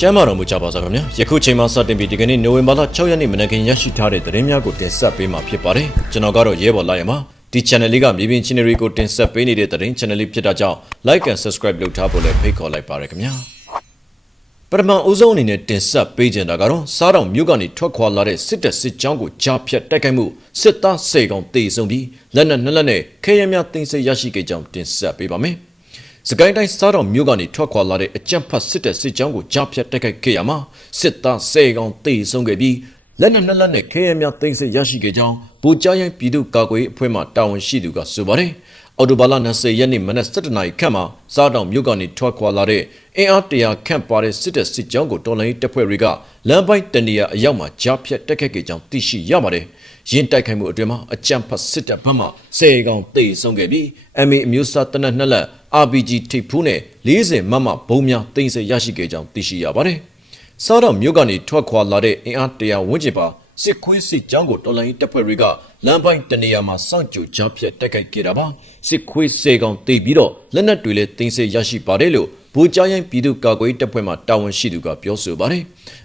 ကျမ်းမာတော်မူကြပါစေခင်ဗျာယခုချိန်မှာစတင်ပြီးဒီကနေ့နိုဝင်ဘာလ6ရက်နေ့မနက်ခင်းရရှိထားတဲ့သတင်းများကိုတင်ဆက်ပေးမှာဖြစ်ပါတယ်ကျွန်တော်ကတော့ရဲဘော်လာရမှာဒီ channel လေးကမြေပြင်ချင်းတွေကိုတင်ဆက်ပေးနေတဲ့သတင်း channel လေးဖြစ်တာကြောင့် like and subscribe လုပ်ထားဖို့လည်းဖိတ်ခေါ်လိုက်ပါရခင်ဗျာပထမအဦးဆုံးအနေနဲ့တင်ဆက်ပေးကြတာကတော့စားတောင်မြို့ကနေထွက်ခွာလာတဲ့စစ်တပ်စစ်ကြောင်းကိုကြားဖြတ်တိုက်ခိုက်မှုစစ်သားစေကောင်တေဆုံးပြီးလက်နက်နှစ်လက်နဲ့ခဲယမ်းများတင်ဆက်ရရှိခဲ့ကြောင်းတင်ဆက်ပေးပါမယ် စကိုင်းတိုင်းစားတော်မြို့ကနေထွက်ခွာလာတဲ့အကြံဖတ်စစ်တပ်စစ်ကြောင်းကိုကြားဖြတ်တိုက်ခိုက်ခဲ့ရမှာစစ်သားစေကောင်တေဆုံးခဲ့ပြီးလက်နက်နှစ်လက်နဲ့ခဲယမ်းများတင်ဆက်ရရှိခဲ့ကြောင်းဗိုလ်ကြားရင်ပြည်သူ့ကာကွယ်ရေးအဖွဲ့မှတာဝန်ရှိသူကဆိုပါတယ် အော်တိုဘာလ20ရက်နေ့မနက်7:00နာရီခန့်မှာစားတောင်မြို့ကနေထွက်ခွာလာတဲ့အင်အားတရာခန့်ပါတဲ့စစ်တပ်စစ်ကြောင်းကိုတော်လိုင်းတပ်ဖွဲ့တွေကလမ်းပိုင်းတနေရာအရောက်မှာကြားဖြတ်တိုက်ခတ်ခဲ့ကြောင်းသိရှိရပါတယ်။ရင်းတိုက်ခိုက်မှုအတွင်းမှာအကြမ်းဖက်စစ်တပ်ဘက်မှစေကောင်တေဆုံးခဲ့ပြီး MA အမျိုးအစားတနက်နှစ်လက် RPG ထိပ်ဖူးနဲ့40မမဘုံများတင်ဆက်ရရှိခဲ့ကြောင်းသိရှိရပါတယ်။စားတောင်မြို့ကနေထွက်ခွာလာတဲ့အင်အားတရာဝန်းကျင်ပါ စစ်ခွေးစစ်ကြောင်းကိုတော်လိုင်းတပ်ဖွဲ့တွေကလမ်းပိုင်းတနေရာမှာစောင့်ကြိုကြားဖြတ်တိုက်ခိုက်ခဲ့တာပါစစ်ခွေးစေကောင်တေပြီးတော့လက်နက်တွေလည်းတင်ဆက်ရရှိပါတယ်လို့ဘူကြားရင်ပြည်သူ့ကာကွယ်ရေးတပ်ဖွဲ့မှတာဝန်ရှိသူကပြောဆိုပါတယ်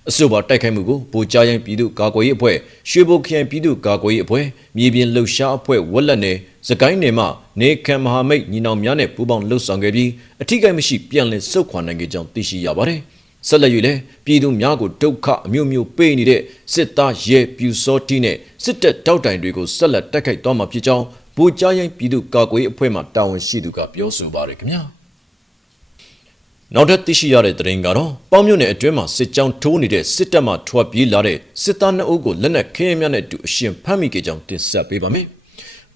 အဆိုပါတိုက်ခိုက်မှုကိုဘူကြားရင်ပြည်သူ့ကာကွယ်ရေးအဖွဲ့ရွှေဘိုခရိုင်ပြည်သူ့ကာကွယ်ရေးအဖွဲ့မြေပြင်လှုပ်ရှားအဖွဲ့ဝက်လက်နယ်စကိုင်းနယ်မှနေခံမဟာမိတ်ညီနောင်များနဲ့ပူးပေါင်းလှုပ်ဆောင်ခဲ့ပြီးအထူးကိမရှိပြန်လည်စုခွာနိုင်ခဲ့ကြောင်းသိရှိရပါတယ် ဆက်လက်၍လည်းပြည်သူများကိုဒုက္ခအမျိုးမျိုးပေးနေတဲ့စစ်သားရဲပြူစောတိနဲ့စစ်တပ်တောက်တိုင်တွေကိုဆက်လက်တိုက်ခိုက်သွားမှာဖြစ်ကြောင်းဘူကြားရင်ပြည်သူ့ကာကွယ်ရေးအဖွဲ့မှတာဝန်ရှိသူကပြောဆိုပါတယ်ခင်ဗျာနောက်ထပ်သိရှိရတဲ့သတင်းကတော့ပေါင်းမြို့နယ်အတွင်းမှာစစ်ကြောင်းထိုးနေတဲ့စစ်တပ်မှထွက်ပြေးလာတဲ့စစ်သား2ဦးကိုလက်နက်ခဲယမ်းများနဲ့အတူအရှင်ဖမ်းမိခဲ့ကြောင်းတင်ဆက်ပေးပါမယ်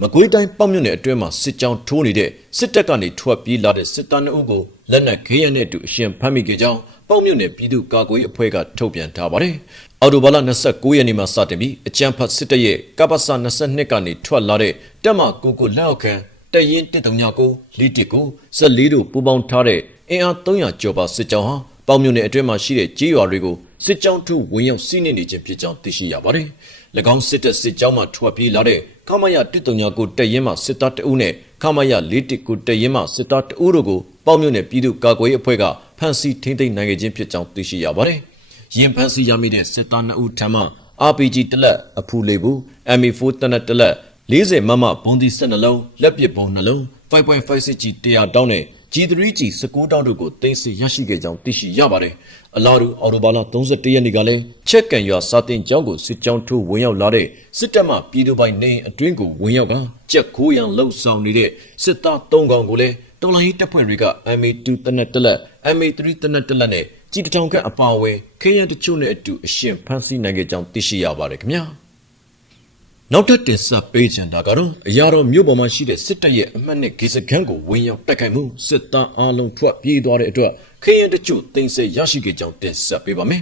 မကွေးတိုင်းပေါ့မြို့နယ်အတွင်းမှာစစ်ကြောင်းထိုးနေတဲ့စစ်တပ်ကနေထွက်ပြေးလာတဲ့စစ်သား2ဦးကိုလက်နက်ခဲယမ်းနဲ့အတူအရှင်ဖမ်းမိခဲ့ကြောင်း ပေါ့မြို့နယ်ပြည်သူ့ကာကွယ်ရေးအဖွဲ့ကထုတ်ပြန်ထားပါတယ်။အော်တိုဘာလ29ရက်နေ့မှာစတင်ပြီးအကြံဖတ်စစ်တပ်ရဲ့ကပ္ပစ22ကနေထွက်လာတဲ့တက်မကိုကိုလက်အောက်ခံတရင်139လီတစ်ကိုဇက်လေးတို့ပူပေါင်းထားတဲ့အင်အား300ကျော်ပါစစ်ကြောင်းဟာပေါ့မြို့နယ်အတွင်းမှာရှိတဲ့ကြေးရွာတွေကိုစစ်ကြောင်းထုဝင်ရောက်စီးနင်းနေခြင်းဖြစ်ကြောင်းသိရှိရပါတယ်။၎င်းစစ်တပ်စစ်ကြောင်းမှထွက်ပြေးလာတဲ့ခမရ139တက်ရင်မှစစ်သားတအုပ်နဲ့ခမရ419တက်ရင်မှစစ်သားတအုပ်တို့ကိုပေါ့မြို့နယ်ပြည်သူ့ကာကွယ်ရေးအဖွဲ့က ဖမ်းဆီးထိန်းသိမ်းနိုင်ခဲ့ခြင်းဖြစ်ကြောင်းသိရှိရပါတယ်။ရင်ဖမ်းဆီးရမိတဲ့စစ်သား2ဦးထံမှ RPG တလက်အဖူလေးဘူး MA4 တနက်တလက်40မမဘုံဒီ12လုံးလက်ပစ်ဘုံနှလုံး 5.56G 100တောင်းနဲ့ G3G 19တောင်းတို့ကိုတင်စီရရှိခဲ့ကြောင်းသိရှိရပါတယ်။အလားတူအော်တိုဘာလ31ရက်နေ့ကလည်းချက်ကန်ရွာစာတင်ကျောင်းကိုစစ်ကြောင်းထိုးဝင်ရောက်လာတဲ့စစ်တပ်မှပြည်သူပိုင်နေအတွင်းကိုဝင်ရောက်ကကြက်ခိုးရန်လှုပ်ဆောင်နေတဲ့စစ်သား၃ကောင်ကိုလည်း တော်လိုင်းတပ်ဖွဲ့တွေက MA2 တနက်တလက် MA3 တနက်တလက်နဲ့ကြီးတထောင်ခန့်အပါအဝင်ခေရန်တချို့နဲ့အတူအရှင်ဖမ်းဆီးနိုင်ခဲ့ကြောင်းသိရှိရပါတယ်ခင်ဗျာနောက်ထပ်တင်ဆက်ပေးချင်တာကတော့အရာတော်မြို့ပေါ်မှာရှိတဲ့စစ်တပ်ရဲ့အမှတ်နဲ့ဂေစခန်းကိုဝင်ရောက်တိုက်ခိုက်မှုစစ်သားအလုံးထွက်ပြေးသွားတဲ့အတွက်ခေရန်တချို့တင်ဆက်ရရှိခဲ့ကြောင်းတင်ဆက်ပေးပါမယ်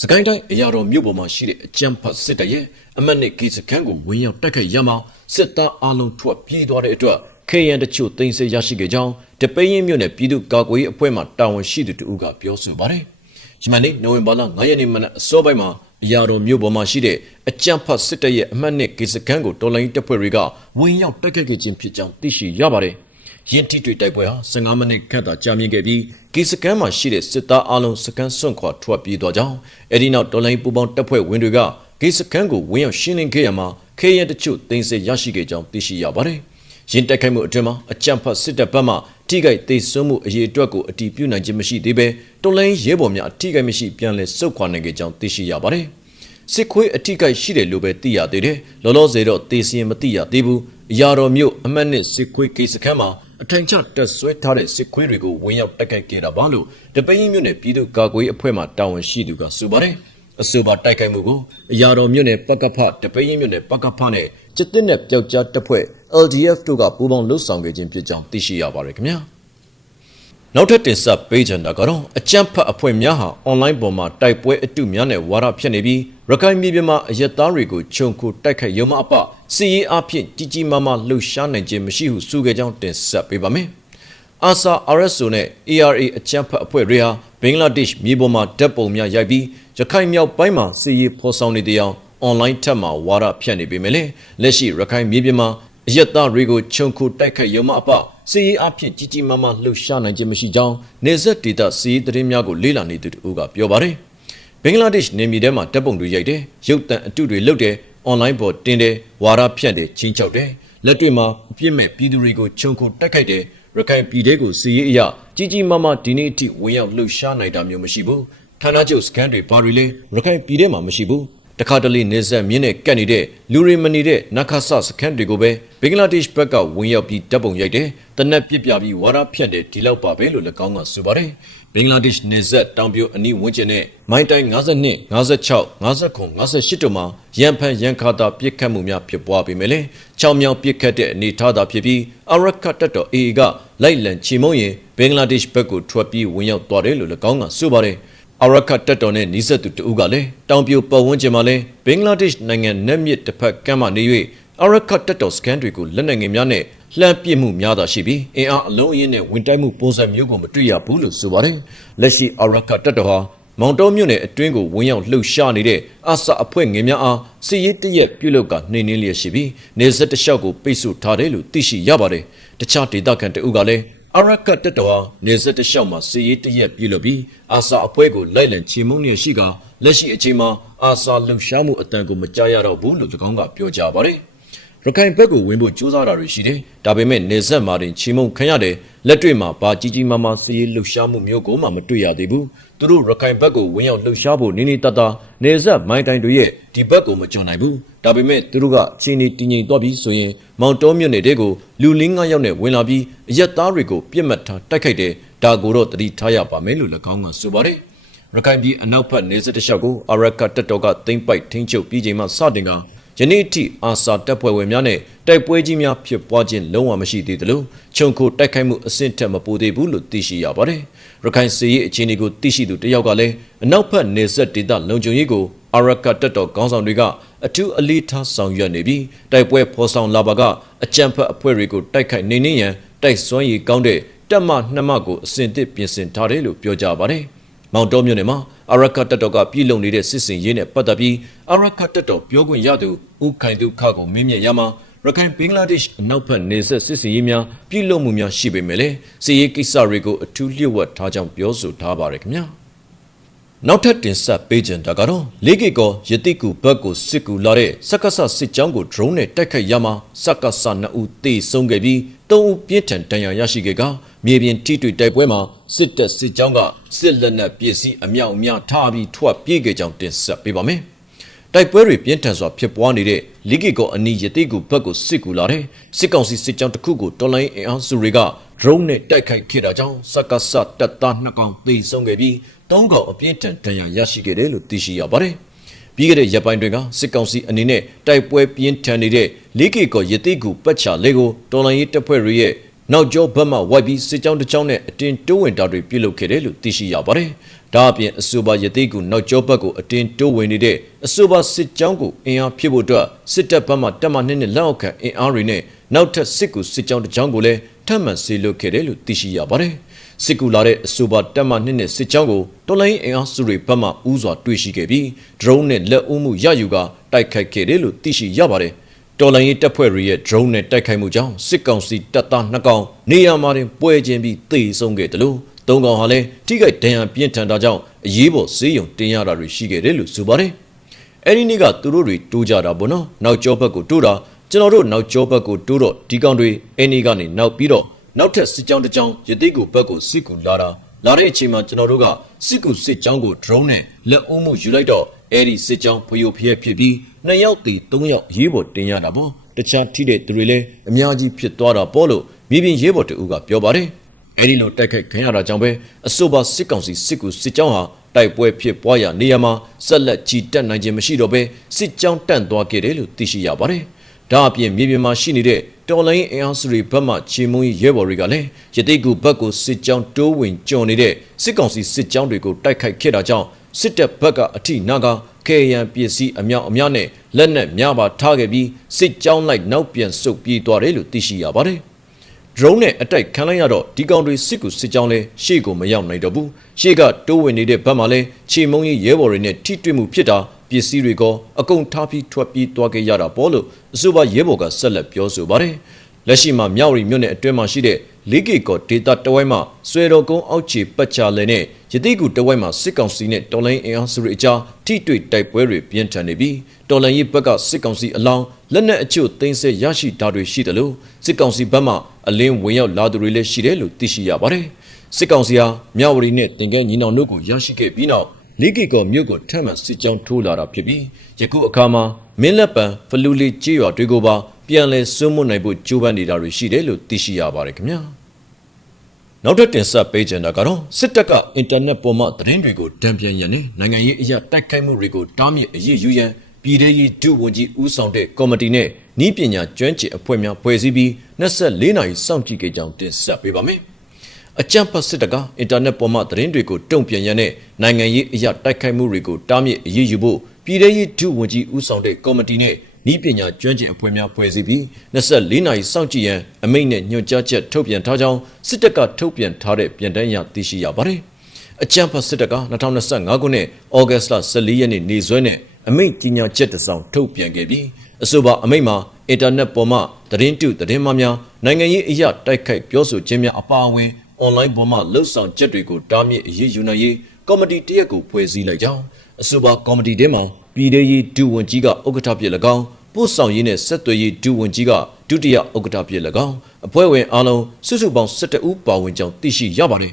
စကိုင်းတိုင်းအရာတော်မြို့ပေါ်မှာရှိတဲ့အကြံဖတ်စစ်တပ်ရဲ့အမှတ်နဲ့ဂေစခန်းကိုဝင်ရောက်တိုက်ခိုက်ရမှာစစ်သားအလုံးထွက်ပြေးသွားတဲ့အတွက် ခေရန်တချို့တင်ဆက်ရရှိခဲ့ကြောင်းတပိန်းရင်မြို့နယ်ပြည်သူ့ကာကွယ်ရေးအဖွဲ့မှတာဝန်ရှိသူတို့ကပြောဆိုပါတယ်။ဒီမနေ့နိုဝင်ဘာလ9ရက်နေ့မနက်အစောပိုင်းမှာအရာတော်မြို့ပေါ်မှာရှိတဲ့အကြံဖတ်စစ်တပ်ရဲ့အမှတ်နဲ့ဂေစခန်းကိုတော်လိုင်းတပ်ဖွဲ့တွေကဝင်ရောက်တိုက်ခတ်ခဲ့ခြင်းဖြစ်ကြောင်းသိရှိရပါတယ်။ရင်းထိတွေ့တိုက်ပွဲဟာ15မိနစ်ခန့်သာကြာမြင့်ခဲ့ပြီးဂေစခန်းမှာရှိတဲ့စစ်သားအလုံးစကန်စွန့်ခွာထွက်ပြေးသွားကြောင်းအဲဒီနောက်တော်လိုင်းပူပေါင်းတပ်ဖွဲ့ဝင်တွေကဂေစခန်းကိုဝင်ရောက်ရှင်းလင်းခဲ့ရမှာခေရန်တချို့တင်ဆက်ရရှိခဲ့ကြောင်းသိရှိရပါတယ်။ ရင်းတိုက်ခိုက်မှုအတွင်းမှာအကြံဖတ်စစ်တပ်ဘက်မှထိခိုက်သိဆုံးမှုအရေးအတွက်ကိုအတည်ပြုနိုင်ခြင်းမရှိသေးဘဲတော်လိုင်းရဲဘော်များအထိခိုက်မရှိပြန်လည်စုခွာနိုင်ခဲ့ကြောင်းသိရှိရပါတယ်။စစ်ခွေးအထိခိုက်ရှိတယ်လို့ပဲသိရသေးတယ်။လောလောဆယ်တော့သိစီရင်မသိရသေးဘူး။အရာတော်မြို့အမှတ်နှစ်စစ်ခွေးကိစ္စခန်းမှာအထိုင်ချတက်ဆွဲထားတဲ့စစ်ခွေးတွေကိုဝင်ရောက်တိုက်ခိုက်ခဲ့တာပါလို့တပိန်းမြို့နယ်ပြည်သူ့ကာကွယ်အဖွဲ့မှတာဝန်ရှိသူကဆိုပါတယ်။အဆိုပါတိုက်ခိုက်မှုကိုအရာတော်မြို့နယ်ပကဖတပိန်းမြို့နယ်ပကဖနဲ့ ကျစ်တဲ့နဲ့ပျောက်ကြားတပ်ဖွဲ့ LDF တို့ကပူးပေါင်းလှုပ်ဆောင်ခဲ့ခြင်းဖြစ်ကြောင်းသိရှိရပါတယ်ခင်ဗျာနောက်ထပ်တင်ဆက်ပေးချင်တာကတော့အကြမ်းဖက်အဖွဲ့များဟာအွန်လိုင်းပေါ်မှာတိုက်ပွဲအတုများနဲ့ဝါဒဖြန့်နေပြီးရခိုင်ပြည်ပြည်မှာအရက်သားတွေကိုခြုံခိုတိုက်ခိုက်ရုံမအပစီရေးအဖြစ်ကြီးကြီးမားမားလှုပ်ရှားနိုင်ခြင်းမရှိဟုဆိုခဲ့ကြောင်းတင်ဆက်ပေးပါမယ်အာဆာ RSO နဲ့ ARA အကြမ်းဖက်အဖွဲ့တွေဟာဘင်္ဂလားဒေ့ရှ်မြေပေါ်မှာဓာတ်ပုံများရိုက်ပြီးရခိုင်မြောက်ပိုင်းမှာစီရေးဖော်ဆောင်နေတဲ့အွ န်လိုင်းထက်မှာဝါဒဖြန့်နေပေမဲ့လက်ရှိရခိုင်မြေပြင်မှာအယက်သားတွေကိုခြုံခိုတိုက်ခိုက်ရုံမှအပစီရေးအဖြစ်ကြီးကြီးမားမားလှုပ်ရှားနိုင်ခြင်းမရှိကြောင်းနေဆက်ဒေတာစီရေးသတင်းများကိုလေ့လာနေသူတို့ကပြောပါတယ်။ဘင်္ဂလားဒေ့ရှ်နေပြည်တော်မှာတပ်ပုံတွေရိုက်တယ်၊ရုပ်သံအတုတွေလုပ်တယ်၊အွန်လိုင်းပေါ်တင်တယ်၊ဝါဒဖြန့်တယ်၊ချင်းချောက်တယ်။လက်တွေ့မှာအပြစ်မဲ့ပြည်သူတွေကိုခြုံခိုတိုက်ခိုက်တယ်ရခိုင်ပြည်တဲကိုစီရေးအရာကြီးကြီးမားမားဒီနေ့အထိဝင်ရောက်လှုပ်ရှားနိုင်တာမျိုးမရှိဘူး။ဌာနချုပ်စကန်တွေပါရီလေရခိုင်ပြည်ထဲမှာမရှိဘူး။ တခါတလေနေဆက်မြင်းနဲ့ကတ်နေတဲ့လူရီမနေတဲ့နခဆစခန်းတွေကိုပဲဘင်္ဂလားဒေ့ရှ်ဘက်ကဝင်ရောက်ပြီးတပ်ပုံရိုက်တယ်တနက်ပြစ်ပြပြီးဝါရဖြန့်တယ်ဒီလောက်ပါပဲလို့လည်းကောင်းကဆိုပါတယ်ဘင်္ဂလားဒေ့ရှ်နေဆက်တောင်ပြိုအနီးဝန်းကျင်နဲ့မိုင်းတိုင်း52 56 59 58တို့မှာရန်ဖန်ရန်ခါတာပြစ်ခတ်မှုများဖြစ်ပွားပေမဲ့လည်း6မြောင်ပြစ်ခတ်တဲ့အနေထားသာဖြစ်ပြီးအရခတ်တပ်တော် AA ကလိုက်လံချီမုံရင်ဘင်္ဂလားဒေ့ရှ်ဘက်ကိုထွက်ပြီးဝင်ရောက်သွားတယ်လို့လည်းကောင်းကဆိုပါတယ် အရခတ်တပ်တော်နဲ့နီးစပ်သူတဦးကလည်းတောင်ပြိုပတ်ဝန်းကျင်မှာလည်းဘင်္ဂလားဒေ့ရှ်နိုင်ငံနက်မြစ်တစ်ဖက်ကမ်းမှနေ၍အရခတ်တပ်တော်စကန်တွေကိုလက်နက်ငယ်များနဲ့လှမ်းပစ်မှုများသာရှိပြီးအင်အားအလုံးအင်းနဲ့ဝင်တိုက်မှုပုံစံမျိုးကိုမတွေ့ရဘူးလို့ဆိုပါတယ်။လက်ရှိအရခတ်တပ်တော်ဟာမောင်တော်မြို့နယ်အတွင်းကိုဝင်ရောက်လှုပ်ရှားနေတဲ့အာဆာအဖွဲ့ငယ်များအားစစ်ရေးတရက်ပြုလုပ်ကနှိမ်နင်းလျက်ရှိပြီးနေဆက်တလျှောက်ကိုပိတ်ဆို့ထားတယ်လို့သိရှိရပါတယ်။တခြားဒေသခံတအုပ်ကလည်း အရကတ်တက်တော်ဟာနေဆက်တလျှောက်မှာစစ်ရေးတရက်ပြုလုပ်ပြီးအာဆာအဖွဲ့ကိုလိုက်လံချေမှုန်းနေရှိကလက်ရှိအချိန်မှာအာဆာလှုပ်ရှားမှုအတန်ကိုမကြားရတော့ဘူးလို့၎င်းကပြောကြပါတယ်။ရခိုင်ဘက်ကိုဝင်ဖို့ကြိုးစားတာတွေရှိတယ်။ဒါပေမဲ့နေဆက်မာတင်ချီမုံခံရတယ်လက်တွေ့မှာဘာကြီးကြီးမားမားစီးရေးလှုပ်ရှားမှုမျိုးကိုမှမတွေ့ရသေးဘူး။သူတို့ရခိုင်ဘက်ကိုဝင်ရောက်လှုပ်ရှားဖို့နေနေတတနေဆက်မိုင်းတိုင်းတွေရဲ့ဒီဘက်ကိုမကြုံနိုင်ဘူး။ ဒါပေမဲ့သူတို့ကချင်းနေတည်ငြိမ်သွားပြီးဆိုရင်မောင်တော်မြို့နယ်တဲကိုလူလင်းငါးယောက်နဲ့ဝင်လာပြီးအရက်သားတွေကိုပြစ်မှတ်ထားတိုက်ခိုက်တယ်။ဒါကိုတော့တတိထားရပါမယ်လို့၎င်းကဆိုပါတယ်။ရခိုင်ပြည်အနောက်ဘက်နေဆက်တလျှောက်ကိုအရကတက်တော်ကသိမ့်ပိုက်ထိန်းချုပ်ပြီးချိန်မှစတင်က ယနေ့အထိအာဆာတပ်ဖွဲ့ဝင်များနဲ့တိုက်ပွဲကြီးများဖြစ်ပွားခြင်းလုံးဝမရှိသေးသလိုခြုံခိုတိုက်ခိုက်မှုအဆင့်ထက်မပိုသေးဘူးလို့သိရှိရပါတယ်။ရခိုင်စစ်ရေးအခြေအနေကိုသိရှိသူတယောက်ကလည်းအနောက်ဘက်နေဆက်ဒေသလုံခြုံရေးကိုအရကတပ်တော်ကောင်းဆောင်တွေကအထူးအလေးထားဆောင်ရွက်နေပြီးတိုက်ပွဲဖော်ဆောင်လာပါကအကြံဖက်အဖွဲ့တွေကိုတိုက်ခိုက်နေနေရန်တိုက်စွမ်းရည်ကောင်းတဲ့တပ်မနှစ်မကိုအစဉ်သစ်ပြင်ဆင်ထားတယ်လို့ပြောကြပါတယ်။ မောင်တော်မြို့နယ်မှာအရကတ်တပ်တော်ကပြည်လုံနေတဲ့စစ်စင်ရေးနဲ့ပတ်သက်ပြီးအရကတ်တပ်တော်ပြောခွင့်ရသူဦးခိုင်သူခကိုမင်းမြတ်ရမှာရခိုင်ဘင်္ဂလားဒေ့ရှ်အနောက်ဘက်နေဆက်စစ်စင်ရေးများပြည်လုံမှုများရှိပေမဲ့လည်းစစ်ရေးကိစ္စတွေကိုအထူးလျှို့ဝှက်ထားကြောင်းပြောဆိုထားပါတယ်ခင်ဗျာနောက်ထပ်တင်ဆက်ပေးကြတာကတော့လေးကေကောယတိကူဘက်ကိုစစ်ကူလာတဲ့စက္ကဆစစ်ကြောင်းကို drone နဲ့တိုက်ခိုက်ရမှာစက္ကဆ2ဦးတေဆုံးခဲ့ပြီး3ဦးပြင်းထန်ဒဏ်ရာရရှိခဲ့ကမြေပြင်ထိတွေ့တိုက်ပွဲမှာ စစ်တပ်စစ်ကြောင်းကစစ်လက်နက်ပစ္စည်းအမြောက်အများထားပြီးထွက်ပြေးခဲ့ကြောင်းတင်ဆက်ပေးပါမယ်။တိုက်ပွဲတွေပြင်းထန်စွာဖြစ်ပွားနေတဲ့လီဂီကောအနီးရတိကူဘက်ကိုစစ်ကူလာတဲ့စစ်ကောင်စီစစ်ကြောင်းတစ်ခုကိုတော်လိုင်းအင်အားစုတွေက drone နဲ့တိုက်ခိုက်ခဲ့တာကြောင့်စက္ကဆတပ်သားနှစ်ကောင်သေဆုံးခဲ့ပြီးသုံးကောင်အပြင်းထန်ဒဏ်ရာရရှိခဲ့တယ်လို့သိရှိရပါတယ်။ပြီးခဲ့တဲ့ရက်ပိုင်းတွင်ကစစ်ကောင်စီအနေနဲ့တိုက်ပွဲပြင်းထန်နေတဲ့လေးကေကောရတိကူပတ်ချလေးကိုတော်လိုင်းရေးတပ်ဖွဲ့တွေရဲ့ နောက်ကျောဘက်မှဝိုက်ပြီးစစ်ကြောင်းတစ်ကြောင်းနဲ့အတင်းတိုးဝင်တာတွေပြုလုပ်ခဲ့တယ်လို့သိရှိရပါတယ်။ဒါအပြင်အဆိုပါရသေးကူနောက်ကျောဘက်ကိုအတင်းတိုးဝင်နေတဲ့အဆိုပါစစ်ကြောင်းကိုအင်အားဖြစ်ဖို့အတွက်စစ်တပ်ဘက်မှတပ်မနှစ်နဲ့လက်အောက်ခံအင်အားတွေနဲ့နောက်ထပ်စစ်ကူစစ်ကြောင်းတစ်ကြောင်းကိုလည်းထပ်မံဆေးလုပ်ခဲ့တယ်လို့သိရှိရပါတယ်။စစ်ကူလာတဲ့အဆိုပါတပ်မနှစ်နဲ့စစ်ကြောင်းကိုတော်လိုင်းအင်အားစုတွေဘက်မှဥစွာတွေ့ရှိခဲ့ပြီး drone နဲ့လက်ဦးမှုရယူကတိုက်ခိုက်ခဲ့တယ်လို့သိရှိရပါတယ်။ တော်လိုင်းရေးတပ်ဖွဲ့တွေရဲ့ drone နဲ့တိုက်ခိုက်မှုကြောင့်စစ်ကောင်စီတပ်သား2ကောင်နေရာမှာတင်ပွဲချင်းပြီးသေဆုံးခဲ့တယ်လို့သုံးကောင်ဟာလည်းထိခိုက်ဒဏ်ရာပြင်းထန်တာကြောင့်အရေးပေါ်ဆေးရုံတင်ရတာတွေရှိခဲ့တယ်လို့ဆိုပါတယ်။အဲဒီနေ့ကသူတို့တွေတိုးကြတာပေါ့နော်။နောက်ကျောဘက်ကိုတိုးတာကျွန်တော်တို့နောက်ကျောဘက်ကိုတိုးတော့ဒီကောင်တွေအဲနေ့ကနေနောက်ပြီးတော့နောက်ထပ်စစ်ကြောင်းတစ်ကြောင်းရတိကိုဘက်ကိုစစ်ကူလာတာလာတဲ့အချိန်မှာကျွန်တော်တို့ကစစ်ကူစစ်ကြောင်းကို drone နဲ့လက်အုံးမှုယူလိုက်တော့ အဲဒီစစ်ကြောင်းဖျို့ဖျက်ဖြစ်ပြီးနှစ်ယောက်တည်သုံးယောက်ရေးပေါ်တင်ရတာပေါ့တခြားထိတဲ့သူတွေလည်းအများကြီးဖြစ်သွားတာပေါ့လို့မြေပြင်ရေးပေါ်တူကပြောပါတယ်အဲဒီလိုတိုက်ခိုက်ခံရတာကြောင့်ပဲအဆိုပါစစ်ကောင်စီစစ်ကူစစ်ကြောင်းဟာတိုက်ပွဲဖြစ်ပွားရာနေရာမှာဆက်လက်ချီတက်နိုင်ခြင်းမရှိတော့ဘဲစစ်ကြောင်းတန့်သွားခဲ့တယ်လို့သိရှိရပါတယ်ဒါအပြင်မြေပြင်မှာရှိနေတဲ့တော်လိုင်းအင်အားစုတွေဘက်မှချေမုံရဲဘော်တွေကလည်းရတိကူဘက်ကိုစစ်ကြောင်းတိုးဝင်ကြုံနေတဲ့စစ်ကောင်စီစစ်ကြောင်းတွေကိုတိုက်ခိုက်ခဲ့တာကြောင့် စစ်တပ်ဘက်ကအထိနာကခေရန်ပစ္စည်းအမြောက်အများနဲ့လက်နက်များပါထားခဲ့ပြီးစစ်ကြောင်းလိုက်နောက်ပြန်ဆုတ်ပြေးသွားတယ်လို့သိရှိရပါတယ်။ drone နဲ့အတိုက်ခံလိုက်ရတော့ဒီကောင်တွေစစ်ကူစစ်ကြောင်းလဲရှေ့ကိုမရောက်နိုင်တော့ဘူး။ရှေ့ကတိုးဝင်နေတဲ့ဘက်မှာလဲခြေမုံကြီးရဲဘော်တွေနဲ့ထိတွေ့မှုဖြစ်တာပြစ္စည်းတွေကအကုန်ထားပြီးထွက်ပြေးသွားခဲ့ရတာပေါ့လို့အဆိုပါရဲဘော်ကဆက်လက်ပြောဆိုပါတယ်။လက်ရှိမှာမြောက်ရီမြို့နယ်အတွင်းမှာရှိတဲ့ လေးကီကောဒေတာတဝိုင်းမှာဆွေတော်ကုန်းအောက်ခြေပတ်ချလဲနဲ့ရတိကူတဝိုင်းမှာစစ်ကောင်စီနဲ့တော်လိုင်းအင်အားစုတွေအကြားထိတွေ့တိုက်ပွဲတွေပြင်းထန်နေပြီးတော်လိုင်းရေးဘက်ကစစ်ကောင်စီအလောင်းလက်နက်အချို့သိမ်းဆည်းရရှိတာတွေရှိတယ်လို့စစ်ကောင်စီဘက်မှအလင်းဝင်ရောက်လာသူတွေလည်းရှိတယ်လို့သိရှိရပါတယ်။စစ်ကောင်စီဟာမြောက်ရီနဲ့တင်ကဲညီနောင်တို့ကိုရရှိခဲ့ပြီးနောက်လေးကီကောမြို့ကိုထပ်မံစစ်ကြောင်းထိုးလာတာဖြစ်ပြီးယခုအခါမှာမင်းလက်ပံဖလူလီကြေးရွာတွေကိုပါ ပြန်လည်စွန့်မနိုင်ဖို့ကြိုးပမ်းနေတာတွေရှိတယ်လို့သိရှိရပါတယ်ခင်ဗျာနောက်ထပ်တင်ဆက်ပေးချင်တာကတော့စစ်တပ်ကအင်တာနက်ပေါ်မှာသတင်းတွေကိုတံပြန်ရန်နဲ့နိုင်ငံရေးအရာတိုက်ခိုက်မှုတွေကိုတားမြစ်အရေးယူရန်ပြည်ထရေးဒုဝန်ကြီးဦးဆောင်တဲ့ကော်မတီနဲ့ဤပညာကျွမ်းကျင်အဖွဲ့များဖွဲ့စည်းပြီး24နာရီစောင့်ကြည့်ကြကြောင်းတင်ဆက်ပေးပါမယ်အကြံဖတ်စစ်တကအင်တာနက်ပေါ်မှာသတင်းတွေကိုတုံ့ပြန်ရန်နဲ့နိုင်ငံရေးအရာတိုက်ခိုက်မှုတွေကိုတားမြစ်အရေးယူဖို့ပြည်ထရေးဒုဝန်ကြီးဦးဆောင်တဲ့ကော်မတီနဲ့ ဤပညာကျွမ်းကျင်အဖွဲ့များဖွဲ့စည်းပြီး24နာရီစောင့်ကြည့်ရန်အမိန့်နဲ့ညွှန်ကြားချက်ထုတ်ပြန်ထားကြောင်းစစ်တပ်ကထုတ်ပြန်ထားတဲ့ပြန်တမ်းရသိရှိရပါတယ်။အကြံဖတ်စစ်တပ်က2025ခုနှစ်ဩဂတ်စ်လ14ရက်နေ့နေ့စွဲနဲ့အမိန့်ကြီးညာချက်တစ်စောင်ထုတ်ပြန်ခဲ့ပြီးအဆိုပါအမိန့်မှာအင်တာနက်ပေါ်မှာသတင်းတုသတင်းမှားများနိုင်ငံရေးအရာတိုက်ခိုက်ပြောဆိုခြင်းများအပါအဝင်အွန်လိုင်းပေါ်မှာလှုပ်ဆောင်ချက်တွေကိုတားမြစ်အရေးယူနိုင်ရေးကော်မတီတရက်ကိုဖွဲ့စည်းလိုက်ကြောင်းအဆိုပါကော်မတီထဲမှာ ပြည်ထောင်ရေးဒုဝန်ကြီးကဥက္ကဋ္ဌဖြစ်၎င်းပို့ဆောင်ရေးနဲ့ဆက်သွယ်ရေးဒုဝန်ကြီးကဒုတိယဥက္ကဋ္ဌဖြစ်၎င်းအဖွဲ့ဝင်အားလုံးစုစုပေါင်း12ဦးပါဝင်ကြောင်းသိရှိရပါတယ်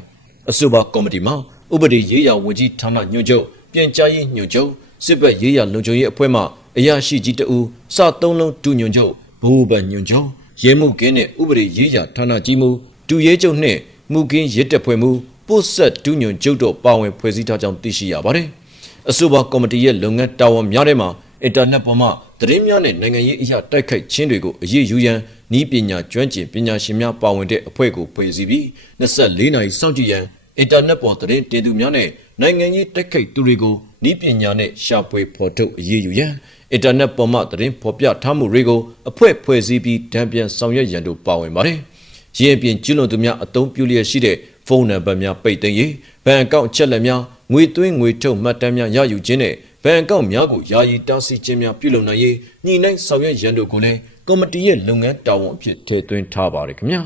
အဆိုပါကော်မတီမှာဥပဒေရေးရာဝန်ကြီးဌာနညွှန်ချုပ်ပြန်ကြားရေးညွှန်ချုပ်စစ်ဘက်ရေးရာလုံခြုံရေးအဖွဲ့မှအရာရှိကြီးတဦးစသုံးလုံးဒုညွှန်ချုပ်ဘိုးဘညွှန်ချုပ်ရဲမှုကင်းနဲ့ဥပဒေရေးရာဌာနကြီးမှုဒုရဲချုပ်နှင့်မှုကင်းရဲတပ်ဖွဲ့မှုပို့ဆက်ဒုညွှန်ချုပ်တို့ပါဝင်ဖွဲ့စည်းထားကြောင်းသိရှိရပါတယ် အဆိုပါကော်မတီရဲ့လုပ်ငန်းတာဝန်များတဲ့မှာအင်တာနက်ပေါ်မှာသတင်းများနဲ့နိုင်ငံရေးအရာတိုက်ခိုက်ခြင်းတွေကိုအရေးယူရန်ဤပညာကျွမ်းကျင်ပညာရှင်များပါဝင်တဲ့အဖွဲ့ကိုဖွဲ့စည်းပြီး24နာရီစောင့်ကြည့်ရန်အင်တာနက်ပေါ်သတင်းတင်သူများနဲ့နိုင်ငံရေးတိုက်ခိုက်သူတွေကိုဤပညာနဲ့ရှာဖွေဖော်ထုတ်အရေးယူရန်အင်တာနက်ပေါ်မှာသတင်းဖော်ပြထားမှုတွေကိုအဖွဲ့ဖွဲ့စည်းပြီးတံပြန်ဆောင်ရွက်ရန်တို့ပါဝင်ပါတယ်။ရင်းအပြင်ကျူးလွန်သူများအသုံးပြုလျက်ရှိတဲ့ဖုန်းနံပါတ်များပိတ်သိမ်းရေးဘဏ်အကောင့်အချက်လက်များ ငွေသွင်းငွေထုတ်မှတ်တမ်းများရယူခြင်းနဲ့ဘဏ်အကောင့်များကိုယာယီတားဆီးခြင်းများပြုလုပ်နိုင်ရေးညှိနှိုင်းဆောင်ရွက်ရန်တို့ကိုလည်းကော်မတီရဲ့လုပ်ငန်းတာဝန်အဖြစ်ထည့်သွင်းထားပါတယ်ခင်ဗျာ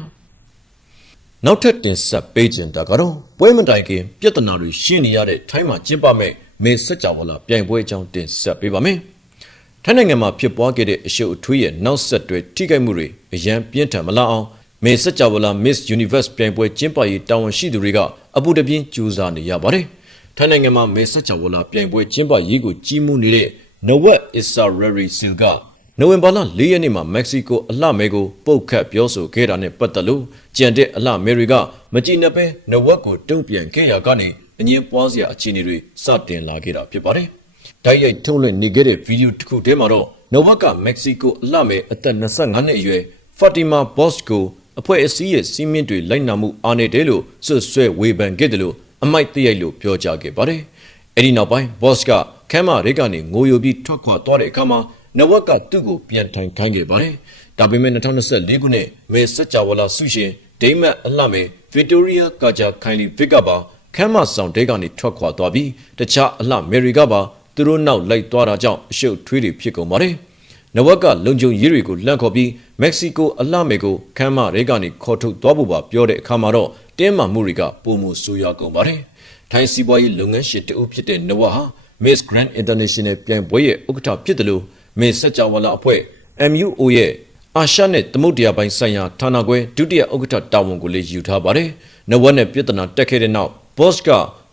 နောက်ထပ်တင်ဆက်ပေးခြင်းတာကတော့ပွဲမတိုင်ခင်ပြဿနာတွေရှင်းနေရတဲ့ထိုင်းမှာကျင်းပမဲ့မေစက်ကြဝဠာပြိုင်ပွဲအကြောင်းတင်ဆက်ပေးပါမယ်ထိုင်းနိုင်ငံမှာဖြစ်ပွားခဲ့တဲ့အရှုပ်အထွေးရဲ့နောက်ဆက်တွဲထိခိုက်မှုတွေအရန်ပြင်းထန်မလာအောင်မေစက်ကြဝဠာ Miss Universe ပြိုင်ပွဲကျင်းပရေးတာဝန်ရှိသူတွေကအပူတပြင်းကြိုးစားနေရပါတယ်။ ထိုင်းနိုင်ငံမှာမေစက်ကြဝဠာပြိုင်ပွဲကျင်းပရေးကိုကြီးမှုနေတဲ့ Nawat Isarari Sil ကနိုဝင်ဘာလ၄ရက်နေ့မှာမက္ကဆီကိုအလှမဲကိုပုတ်ခတ်ပြောဆိုခဲ့တာနဲ့ပတ်သက်လို့ကြံတဲ့အလှမဲတွေကမကြည်နပ်ပဲနဝက်ကိုတုံ့ပြန်ခဲ့ရကနေအငြင်းပွားစရာအခြေအနေတွေစတင်လာခဲ့တာဖြစ်ပါတယ်။တိုက်ရိုက်ထုတ်လွှင့်နေခဲ့တဲ့ဗီဒီယိုတစ်ခုထဲမှာတော့နဝက်ကမက္ကဆီကိုအလှမဲအသက်25နှစ်အရွယ်ဖာတီမာဘော့စ်ကိုအဖွဲ့အစည်းရဲ့စီးမင်းတွေလိုက်နာမှုအားနည်းတယ်လို့ဆွဆွဲဝေဖန်ခဲ့တယ်လို့ အမိုက်တရိုက်လို့ပြောကြားခဲ့ပါတယ်။အဲဒီနောက်ပိုင်းဘော့စ်ကခမ်းမရိတ်ကနေငိုယိုပြီးထွက်ခွာသွားတဲ့အခါမှာနဝက်ကသူ့ကိုပြန်ထိုင်ခိုင်းခဲ့ပါတယ်။ဒါပေမဲ့2024ခုနှစ်မေစက်ကြဝဠာဆုရှင်ဒိမတ်အလှမဲ့ဗစ်တိုးရီးယားကာဂျာခိုင်လီဗစ်ကပါခမ်းမဆောင်တဲကနေထွက်ခွာသွားပြီးတခြားအလှမယ်ရီကပါသူတို့နောက်လိုက်သွားတာကြောင့်အရှုပ်ထွေးတွေဖြစ်ကုန်ပါတယ်။နဝက်ကလုံခြုံရေးတွေကိုလှန့်ခေါ်ပြီးမက္ကဆီကိုအလှမယ်ကိုခမ်းမရဲကနေခေါ်ထုတ်သွားဖို့ပါပြောတဲ့အခါမှာတော့ တင်းမာမှုတွေကပုံမှုဆိုးရွားကုန်ပါတယ်။ထိုင်းစီးပွားရေးလုပ်ငန်းရှင်တဦးဖြစ်တဲ့နဝက်ဟာ Miss Grand International ပြိုင်ပွဲရဲ့ဥက္ကဋ္ဌဖြစ်တယ်လို့မေစက်ကြဝဠာအဖွဲ့ MUO ရဲ့အာရှနဲ့သမုဒ္ဒရာပိုင်းဆိုင်ရာဌာနခွဲဒုတိယဥက္ကဋ္ဌတာဝန်ကိုလည်းယူထားပါတယ်။နဝက်နဲ့ပြဿနာတက်ခဲ့တဲ့နောက် Boss က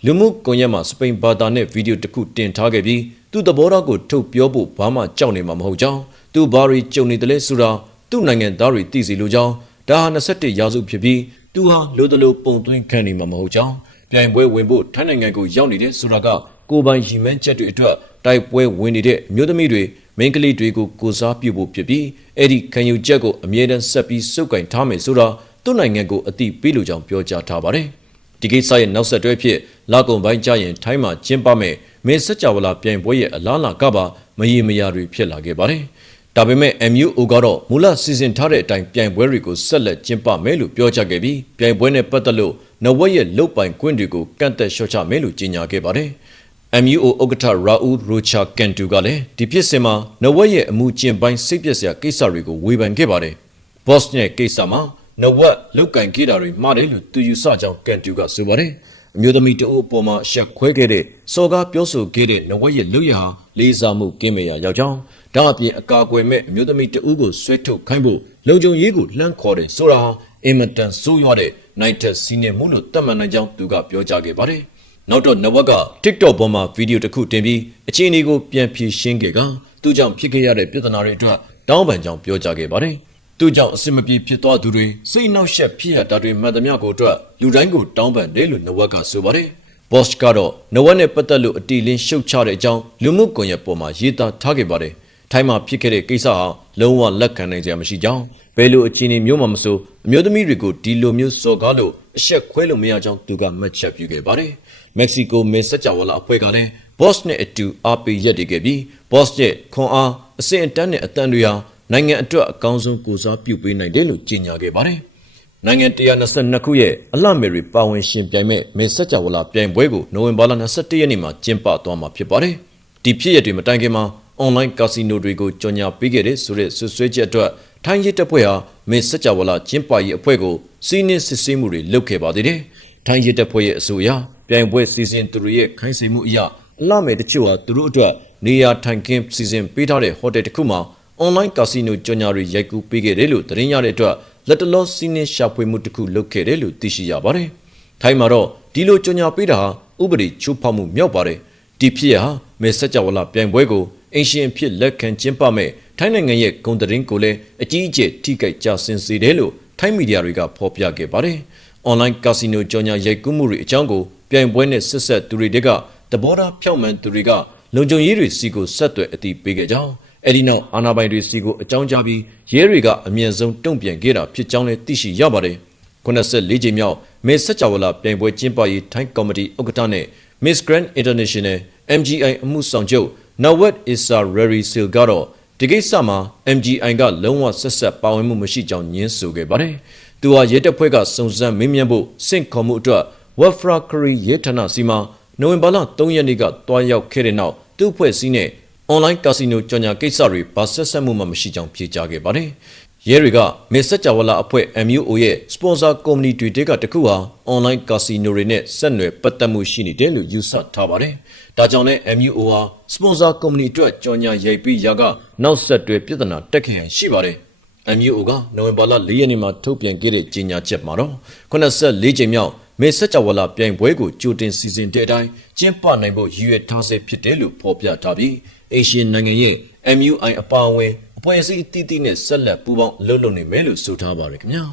လူမှုကွန်ရက်မှာစပိန်ဘာသာနဲ့ဗီဒီယိုတစ်ခုတင်ထားခဲ့ပြီးသူ့သဘောထားကိုထုတ်ပြောဖို့ဘာမှကြောက်နေမှာမဟုတ်ကြောင်းသူဘာရီကြုံနေတယ်လဲဆိုတာသူ့နိုင်ငံသားတွေသိစီလိုကြောင်းဒါဟာ21ရာစုဖြစ်ပြီး သူဟာလိုတလိုပုံသွင်းခံနေမှာမဟုတ်ကြောင်းပြိုင်ပွဲဝင်ဖို့ထိုင်းနိုင်ငံကိုရောက်နေတဲ့ဆိုတာကကိုပိုင်ရီမန်းချက်တွေအတွက်တိုက်ပွဲဝင်နေတဲ့အမျိုးသမီးတွေမိန်းကလေးတွေကိုကိုစားပြုဖို့ဖြစ်ပြီးအဲ့ဒီခံယူချက်ကိုအမြဲတမ်းဆက်ပြီးစုပ်ကင်ထားမယ်ဆိုတာသူ့နိုင်ငံကိုအတိပေးလိုကြောင်းပြောကြားထားပါတယ်။ဒီကိစ္စရဲ့နောက်ဆက်တွဲဖြစ်လာကုံပိုင်းကြရင်ထိုင်းမှာကျင်းပမဲ့မေစကြဝဠာပြိုင်ပွဲရဲ့အလားအလာကပါမရေမရာတွေဖြစ်လာခဲ့ပါတယ်။ ဒါပေမဲ့ MUO ကတော့မူလစီစဉ်ထားတဲ့အတိုင်းပြိုင်ပွဲတွေကိုဆက်လက်ကျင်းပမယ်လို့ပြောကြားခဲ့ပြီးပြိုင်ပွဲနဲ့ပတ်သက်လို့နဝက်ရဲ့လုတ်ပိုင်ခွင့်တွေကိုကန့်သက်လျှော့ချမယ်လို့ကြေညာခဲ့ပါတယ်။ MUO ဥက္ကဋ္ဌရာဦးရိုချာကန်တူကလည်းဒီဖြစ်စဉ်မှာနဝက်ရဲ့အမှုကျင့်ပိုင်းစိတ်ပျက်စရာကိစ္စတွေကိုဝေဖန်ခဲ့ပါတယ်။ boss ရဲ့ကိစ္စမှာနဝက်လုတ်ကင်ခဲ့တာတွေမှားတယ်လို့သူယူဆကြောင်းကန်တူကဆိုပါတယ်။ အမျိုးသမီးတအုပ်အပေါ်မှာရှက်ခွဲခဲ့တဲ့စော်ကားပြောဆိုခဲ့တဲ့နဝက်ရဲ့လုတ်ရဟာလေးစားမှုကင်းမဲ့ရာရောက်ကြောင်းဒါအပြင်အကာအကွယ်မဲ့အမျိုးသမီးတအုပ်ကိုဆွဲထုတ်ခိုင်းဖို့လုံခြုံရေးကိုလှမ်းခေါ်တယ်ဆိုတာဟာအင်မတန်ဆိုးရွားတဲ့နိုင်တက်စီနေမှုလို့သတ်မှတ်နိုင်ကြောင်းသူကပြောကြားခဲ့ပါတယ်။နောက်တော့နဝက်က TikTok ပေါ်မှာဗီဒီယိုတစ်ခုတင်ပြီးအခြေအနေကိုပြန်ဖြေရှင်းခဲ့ကသူ့ကြောင့်ဖြစ်ခဲ့ရတဲ့ပြဿနာတွေအတွက်တောင်းပန်ကြောင်းပြောကြားခဲ့ပါတယ်။ သူ့ကြောင့်အစင်မပြေဖြစ်သွားသူတွေစိတ်နှောက်ယှက်ဖြစ်ရတာတွေမှန်သမျှကိုအတွက်လူတိုင်းကိုတောင်းပန်တယ်လို့နဝက်ကဆိုပါတယ်။ Bosch ကတော့နဝက်နဲ့ပတ်သက်လို့အတီလင်းရှုတ်ချတဲ့အကြောင်းလူမှုကွန်ရက်ပေါ်မှာရေးသားထားခဲ့ပါတယ်။ထိုင်းမှာဖြစ်ခဲ့တဲ့ကိစ္စဟာလုံးဝလက်ခံနိုင်စရာမရှိကြောင်းဘယ်လိုအခြေအနေမျိုးမှမဆိုအမျိုးသမီးတွေကိုဒီလိုမျိုးစော်ကားလို့အဆက်ခွဲလို့မရကြောင်းသူကမှတ်ချက်ပြုခဲ့ပါတယ်။မက္ကဆီကိုမင်းစကြဝဠာအဖွဲ့ကလည်း Boss နဲ့အတူအားပေးရက်တည်ခဲ့ပြီး Boss ရဲ့ခွန်အားအစဉ်အတန်းနဲ့အတန်တွေဟာ နိုင်ငံအတွက်အကောင်းဆုံးကိုစားပြုပေးနိုင်တယ်လို့ကြေညာခဲ့ပါတယ်။နိုင်ငံ122ခုရဲ့အလှမေရီပါဝင်ရှင်ပြိုင်မဲ့မင်းစကြဝဠာပြိုင်ပွဲကိုနိုဝင်ဘာလ22ရက်နေ့မှာကျင်းပသွားမှာဖြစ်ပါတယ်။ဒီဖြစ်ရပ်တွေမတိုင်ခင်မှာ online ကာစီနိုတွေကိုကြော်ညာပေးခဲ့တဲ့ဆိုတဲ့ဆွဆွဲချက်အတွက်ထိုင်းရစ်တပ်ဖွဲ့ဟာမင်းစကြဝဠာကျင်းပရေးအဖွဲ့ကိုစီးနင်းစစ်ဆေးမှုတွေလုပ်ခဲ့ပါသေးတယ်။ထိုင်းရစ်တပ်ဖွဲ့ရဲ့အဆိုအရပြိုင်ပွဲစီစဉ်သူတွေရဲ့ခိုင်းစေမှုအရအလှမယ်တချို့ဟာသူတို့အတွက်နေရာထိုင်ခင်းစီစဉ်ပေးထားတဲ့ဟိုတယ်တစ်ခုမှာ online ကာစီနိုကြော်ညာတွေရိုက်ကူးပေးခဲ့တယ်လို့သတင်းရတဲ့အတွက်လက်တလောစီးနင်းရှာဖွေမှုတစ်ခုလုပ်ခဲ့တယ်လို့သိရှိရပါတယ်။ထိုင်းမှာတော့ဒီလိုကြော်ညာပေးတာဟာဥပဒေချိုးဖောက်မှုမြောက်ပါတယ်။ဒီဖြစ်ရဟာမဲဆက်ကြဝဠာပြိုင်ပွဲကိုအင်ရှင်ဖြစ်လက်ခံကျင်းပမဲ့ထိုင်းနိုင်ငံရဲ့ဂုံတရင်ကိုလည်းအကြီးအကျယ်ထိခိုက်ကြဆင်းစေတယ်လို့ထိုင်းမီဒီယာတွေကဖော်ပြခဲ့ပါတယ်။ online ကာစီနိုကြော်ညာရိုက်ကူးမှုတွေအကြောင်းကိုပြိုင်ပွဲနဲ့ဆက်ဆက်သူတွေတကတဘောထားဖြောက်မှန်သူတွေကလုံခြုံရေးတွေစီကိုဆက်သွယ်အသိပေးခဲ့ကြောင်း အဲ့ဒီနောက်အာနာပိုင်တွေစီကိုအကြောင်းကြားပြီးရဲတွေကအမြင့်ဆုံးတုံ့ပြန်ခဲ့တာဖြစ်ကြောင်းလည်းသိရှိရပါတယ်။94ကြိမ်မြောက်မေဆက်ကြဝဠာပြိုင်ပွဲကျင်းပရေးထိုင်းကော်မတီဥက္ကဋ္ဌနဲ့ Miss Grand International MGI အမှုဆောင်ချုပ် Nawat Issa Rary Sil ကတော့ဒီကိစ္စမှာ MGI ကလုံးဝဆက်ဆက်ပါဝင်မှုမရှိကြောင်းညင်းဆိုခဲ့ပါတယ်။သူဟာရဲတပ်ဖွဲ့ကစုံစမ်းမေးမြန်းဖို့စင့်ခေါ်မှုအတွက် Wafra Kri ရဲဌာနစီမှာနိုဝင်ဘာလ3ရက်နေ့ကတွားရောက်ခဲ့တဲ့နောက်သူ့အဖွဲ့စည်းနဲ့ online casino ကြော်ညာကိစ္စတွေဘာဆက်ဆက်မှုမှမရှိကြောင်းဖြေကြားခဲ့ပါတယ်။ရဲတွေကမေဆက်ကြဝလာအဖွဲ့ MUO ရဲ့ sponsor company တွေတဲကတခုဟာ online casino တွေနဲ့ဆက်နွယ်ပတ်သက်မှုရှိနေတယ်လို့ယူဆထားပါတယ်။ဒါကြောင့်လည်း MUO ဟာ sponsor company အတွက်ကြော်ညာရိုက်ပြီးရာကနောက်ဆက်တွဲပြဿနာတက်ခဲ့ရရှိပါတယ်။ MUO ကနိုဝင်ဘာလ4ရက်နေ့မှာထုတ်ပြန်ခဲ့တဲ့ကြေညာချက်မှာတော့84ကြိမ်မြောက်မေဆက်ကြဝလာပြိုင်ပွဲကိုကြိုတင်စီစဉ်တဲ့အတိုင်းကျင်းပနိုင်ဖို့ရည်ရွယ်ထားဆဲဖြစ်တယ်လို့ဖော်ပြထားပြီး အေရှယနိုင်ငံရဲ့ MUI အပါအဝင်အဖွဲ့အစည်းအသီးသီးနဲ့ဆက်လက်ပူးပေါင်းလှုပ်လှုပ်နေမယ်လို့ဆိုထားပါတယ်ခင်ဗျာ